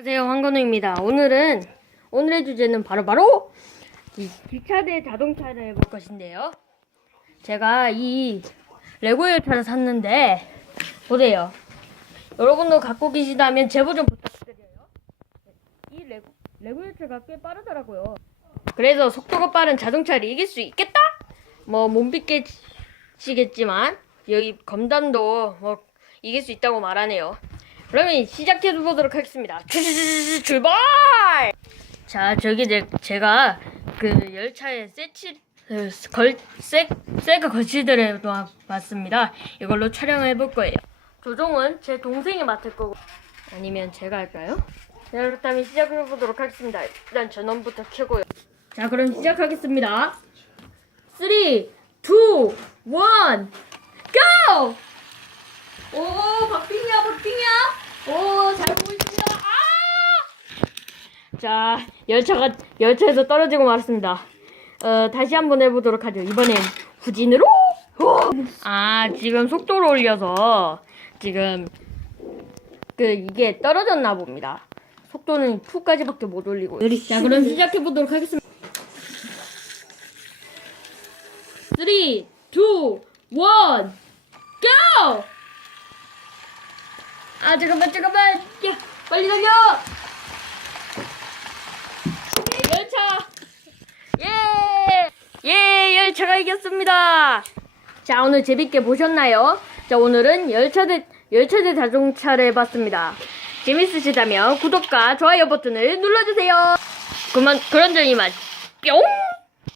안녕하세요 황건우입니다. 오늘은 오늘의 주제는 바로 바로 이 기차대 자동차를 해볼 것인데요. 제가 이 레고 열차를 샀는데 보세요. 여러분도 갖고 계시다면 제보 좀 부탁드려요. 이 레고 레고 열차가 꽤 빠르더라고요. 그래서 속도가 빠른 자동차를 이길 수 있겠다? 뭐못 믿겠지만 여기 검담도 뭐 이길 수 있다고 말하네요. 그러면 시작해 보도록 하겠습니다. 출발! 자, 저기 제, 제가 그 열차에 세치 그 걸, 세, 세가 거치들을 봤습니다. 이걸로 촬영을 해볼 거예요. 조종은 제 동생이 맡을 거고 아니면 제가 할까요? 자, 그렇다면 시작해 보도록 하겠습니다. 일단 전원부터 켜고요. 자, 그럼 시작하겠습니다. 3, 2, 1, GO! 오. 오, 잘 보고 있습니다. 아! 자, 열차가 열차에서 떨어지고 말았습니다. 어, 다시 한번 해보도록 하죠. 이번엔 후진으로. 오! 아, 지금 속도를 올려서 지금 그 이게 떨어졌나 봅니다. 속도는 2까지밖에 못 올리고. 자, 그럼 시작해 보도록 하겠습니다. 3, 2, 1, GO! 아 잠깐만 잠깐만. 야 빨리 달려. 예, 열차. 예예 열차가 이겼습니다. 자 오늘 재밌게 보셨나요? 자 오늘은 열차 대 열차 대 자동차를 해봤습니다. 재밌으시다면 구독과 좋아요 버튼을 눌러주세요. 그만 그런 점이 맛뿅